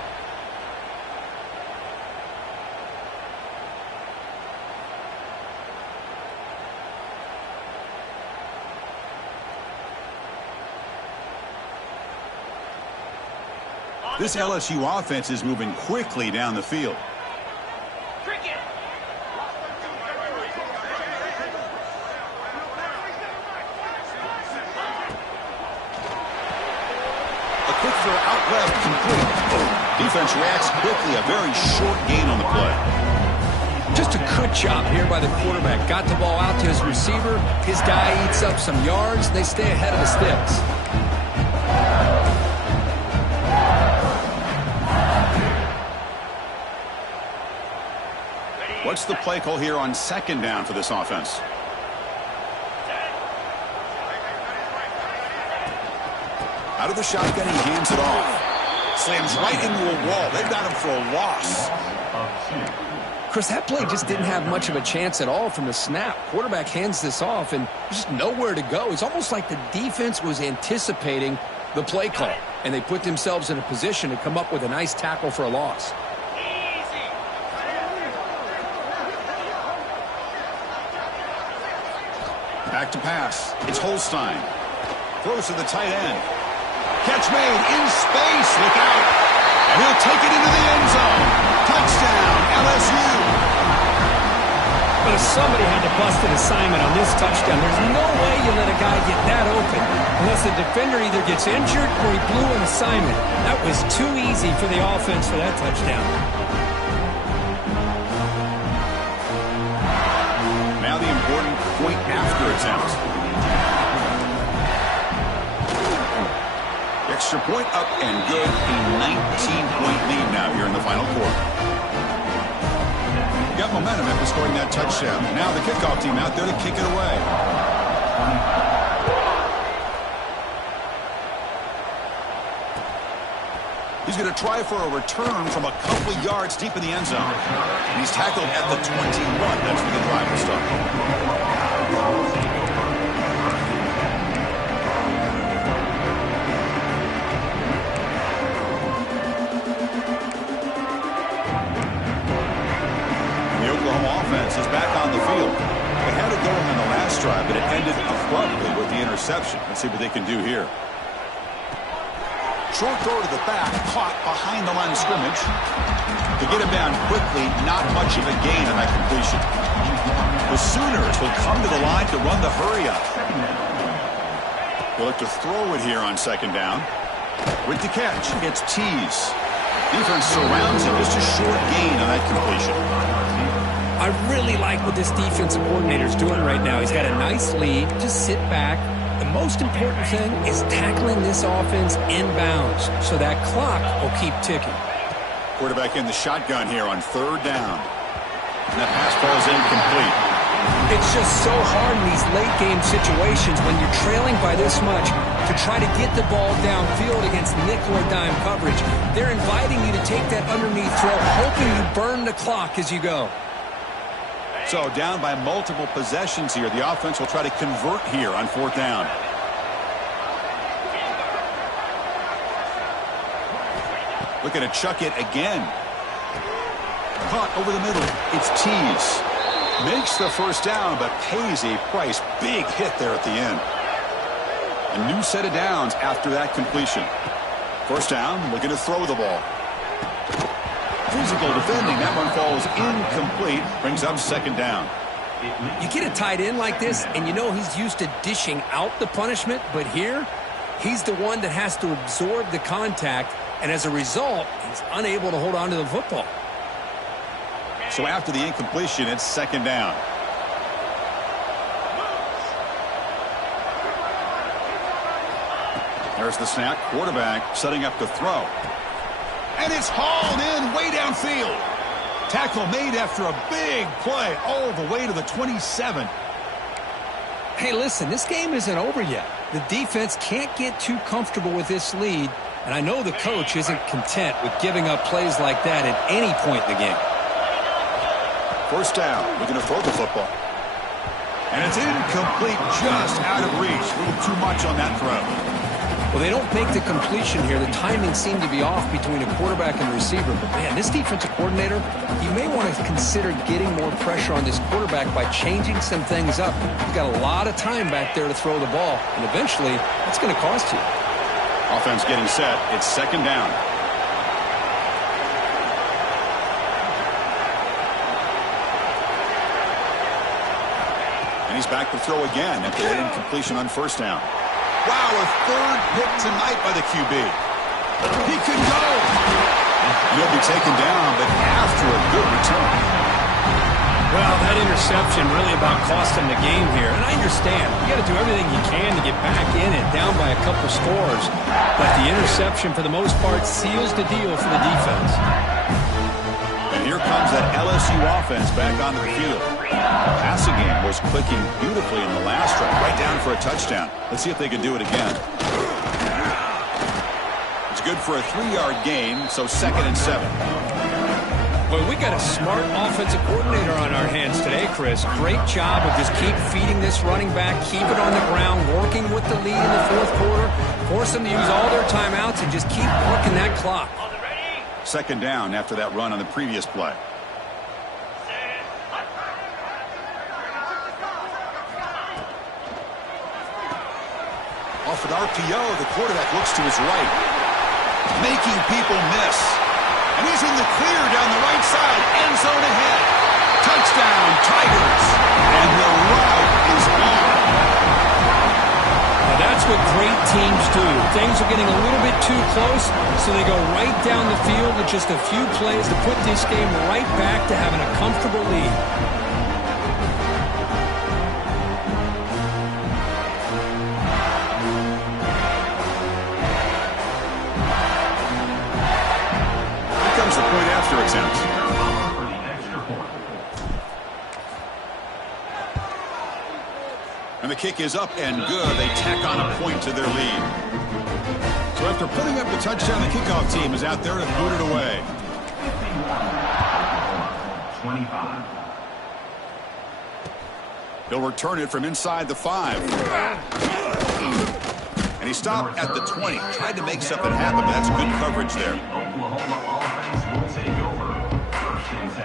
This LSU offense is moving quickly down the field. A quick throw out left, complete. Defense reacts quickly. A very short gain on the play. Just a good job here by the quarterback. Got the ball out to his receiver. His guy eats up some yards. They stay ahead of the sticks. What's the play call here on 2nd down for this offense? Out of the shotgun, he hands it off. Slams right into a wall. They've got him for a loss. Chris, that play just didn't have much of a chance at all from the snap. Quarterback hands this off, and there's just nowhere to go. It's almost like the defense was anticipating the play call, and they put themselves in a position to come up with a nice tackle for a loss. Back to pass. It's Holstein. Throws to the tight end. Catch made in space. Look out. And he'll take it into the end zone. Touchdown, LSU. But if somebody had to bust an assignment on this touchdown, there's no way you let a guy get that open unless the defender either gets injured or he blew an assignment. That was too easy for the offense for that touchdown. Now the important point after attempt. Extra point up and good. A 19-point lead now here in the final quarter. Got momentum after scoring that touchdown. Now the kickoff team out there to kick it away. He's going to try for a return from a couple of yards deep in the end zone. And he's tackled at the 21. That's where the drive will start. The Oklahoma offense is back on the field. They had it going on the last drive, but it ended abruptly with the interception. Let's see what they can do here. Short throw to the back, caught behind the line of scrimmage. To get him down quickly, not much of a gain on that completion. The Sooners will come to the line to run the hurry up. They'll look to throw it here on 2nd down. With the catch, it's Tease. Defense surrounds him, just a short gain on that completion. I really like what this defensive coordinator is doing right now. He's got a nice lead. Just sit back. The most important thing is tackling this offense inbounds so that clock will keep ticking. Quarterback in the shotgun here on 3rd down. And that pass falls incomplete. It's just so hard in these late-game situations when you're trailing by this much to try to get the ball downfield against nickel or dime coverage. They're inviting you to take that underneath throw, hoping you burn the clock as you go. So down by multiple possessions here. The offense will try to convert here on 4th down. Looking to chuck it again. Caught over the middle. It's Tease. Makes the first down, but pays a price. Big hit there at the end. A new set of downs after that completion. First down, looking to throw the ball. Physical defending. That one falls incomplete. Brings up 2nd down. You get a tight end like this, and you know he's used to dishing out the punishment, but here, he's the one that has to absorb the contact, and as a result, he's unable to hold on to the football. So after the incompletion, it's 2nd down. There's the snap. Quarterback setting up to throw. And it's hauled in way downfield. Tackle made after a big play all the way to the 27. Hey, listen, this game isn't over yet. The defense can't get too comfortable with this lead, and I know the coach isn't content with giving up plays like that at any point in the game. First down, looking to throw the football. And it's incomplete, just out of reach. A little too much on that throw. Well, they don't make the completion here. The timing seemed to be off between a quarterback and receiver. But, man, this defensive coordinator, he may want to consider getting more pressure on this quarterback by changing some things up. He's got a lot of time back there to throw the ball, and eventually that's going to cost you. Offense getting set. It's second down. And he's back to throw again after that incompletion on first down. Wow, a third pick tonight by the QB. He could go. He'll be taken down, but after a good return. Well, that interception really about cost him the game here. And I understand. You got to do everything you can to get back in it, down by a couple scores. But the interception, for the most part, seals the deal for the defense. And here comes that LSU offense back onto the field. The passing game was clicking beautifully in the last drive, right down for a touchdown. Let's see if they can do it again. It's good for a 3-yard gain, so 2nd and 7. Well, we got a smart offensive coordinator on our hands today, Chris. Great job of just keep feeding this running back, keep it on the ground, working with the lead in the fourth quarter, force them to use all their timeouts, and just keep working that clock. Second down after that run on the previous play. Off an RPO, the quarterback looks to his right, making people miss. And he's in the clear down the right side, end zone ahead. Touchdown, Tigers. And the route is on. Now that's what great teams do. Things are getting a little bit too close, so they go right down the field with just a few plays to put this game right back to having a comfortable lead. The point after attempt. And the kick is up and good. They tack on a point to their lead. So after putting up the touchdown, the kickoff team is out there to boot it away. 25. He'll return it from inside the 5. And he stopped at the 20. Tried to make something happen, but that's good coverage there. Oklahoma offense will take over. 1st and 10.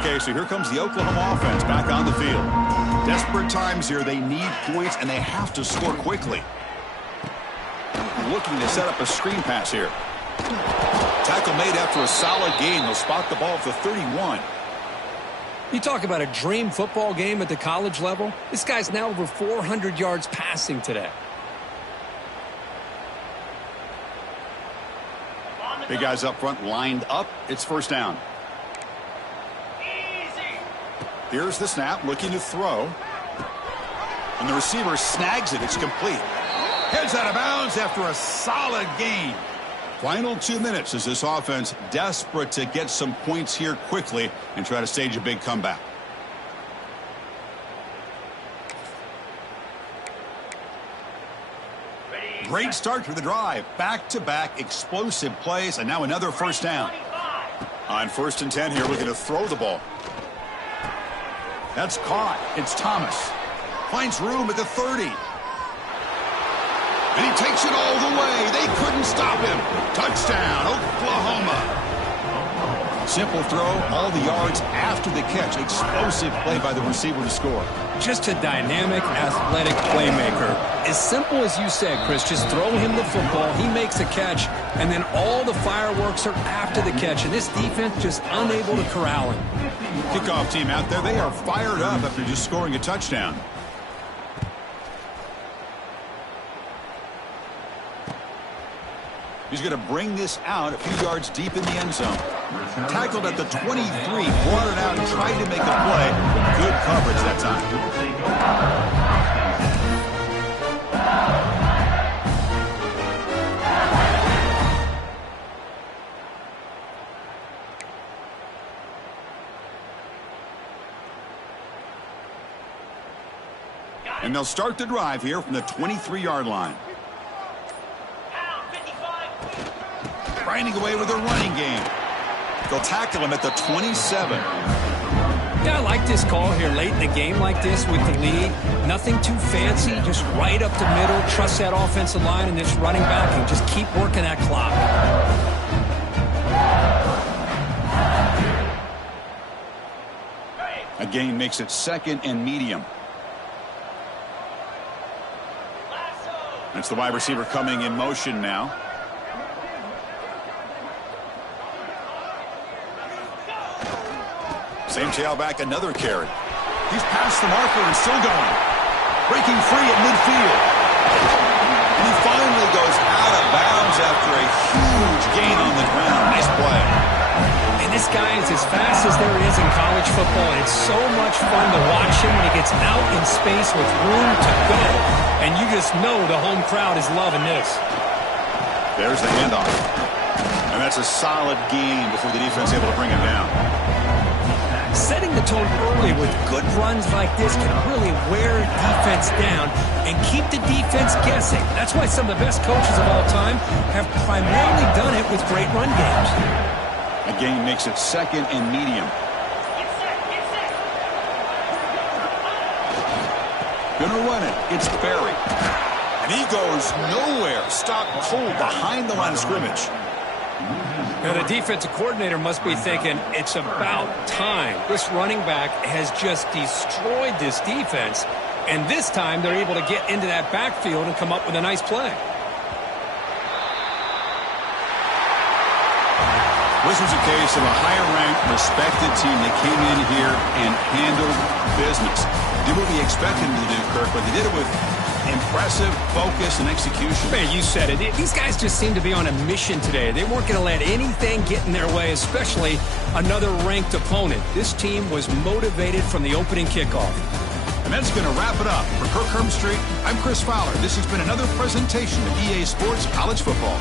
Okay, so here comes the Oklahoma offense back on the field. Desperate times here. They need points, and they have to score quickly. Looking to set up a screen pass here. Tackle made after a solid gain. They'll spot the ball at the 31. You talk about a dream football game at the college level. This guy's now over 400 yards passing today. Big guys up front lined up. It's first down. Here's the snap, looking to throw. And the receiver snags it. It's complete. Heads out of bounds after a solid gain. Final 2 minutes as this offense desperate to get some points here quickly and try to stage a big comeback. Great start to the drive. Back-to-back explosive plays, and now another first down. On 1st and 10 here, looking to throw the ball. That's caught. It's Thomas. Finds room at the 30. And he takes it all the way. They couldn't stop him. Touchdown, Oklahoma. Simple throw, all the yards after the catch. Explosive play by the receiver to score. Just a dynamic, athletic playmaker. As simple as you said, Chris, just throw him the football, he makes a catch, and then all the fireworks are after the catch. And this defense just unable to corral him. Kickoff team out there, they are fired up after just scoring a touchdown. He's going to bring this out a few yards deep in the end zone. Tackled at the 23, brought it out and tried to make a play. Good coverage that time. And they'll start the drive here from the 23-yard line. Grinding away with a running game. They'll tackle him at the 27. Yeah, I like this call here late in the game like this with the lead. Nothing too fancy, just right up the middle. Trust that offensive line and this running back and just keep working that clock. A gain makes it 2nd and medium. That's the wide receiver coming in motion now. Same tailback, another carry. He's past the marker and still going. Breaking free at midfield. And he finally goes out of bounds after a huge gain on the ground. Nice play. And this guy is as fast as there is in college football. And it's so much fun to watch him when he gets out in space with room to go. And you just know the home crowd is loving this. There's the handoff. And that's a solid gain before the defense is able to bring him down. Setting the tone early with good runs like this can really wear defense down and keep the defense guessing. That's why some of the best coaches of all time have primarily done it with great run games. A gain makes it 2nd and medium. Gonna run it. It's Berry. And he goes nowhere. Stop cold behind the line of scrimmage. Now, the defensive coordinator must be thinking, it's about time. This running back has just destroyed this defense, and this time they're able to get into that backfield and come up with a nice play. This was a case of a higher-ranked, respected team that came in here and handled business. Did what we expected them to do, Kirk, but they did it with impressive focus and execution. Man, you said it. These guys just seem to be on a mission today. They weren't going to let anything get in their way, especially another ranked opponent. This team was motivated from the opening kickoff. And that's going to wrap it up. For Kirk Hermstreet, I'm Chris Fowler. This has been another presentation of EA Sports College Football.